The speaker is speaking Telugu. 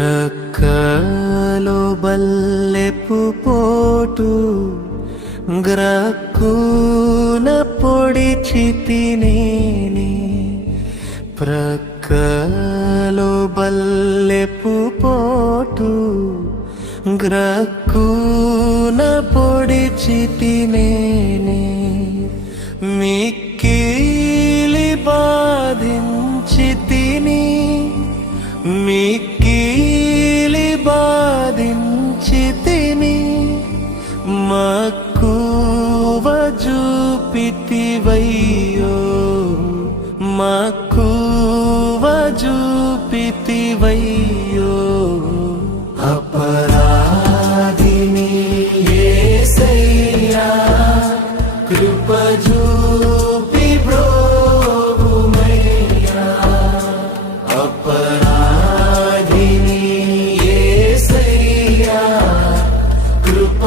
ప్రక్కలో బల్లెపు పోటు గ్రక్కున పొడిచితినేని ప్రక్కలో బల్లెపు పోటు గ్రక్కున పొడిచితినేని మిక్కిలి బాధించితిని మిక్కిలి బాధించితిని మక్కువ చూపితివయ్యో మక్కువ చూపితివయ్యో అపరాధిని యేసయ్యా కృప చూపి బ్రోవుమయ్యా అపరాధిని యేసయ్యా కృప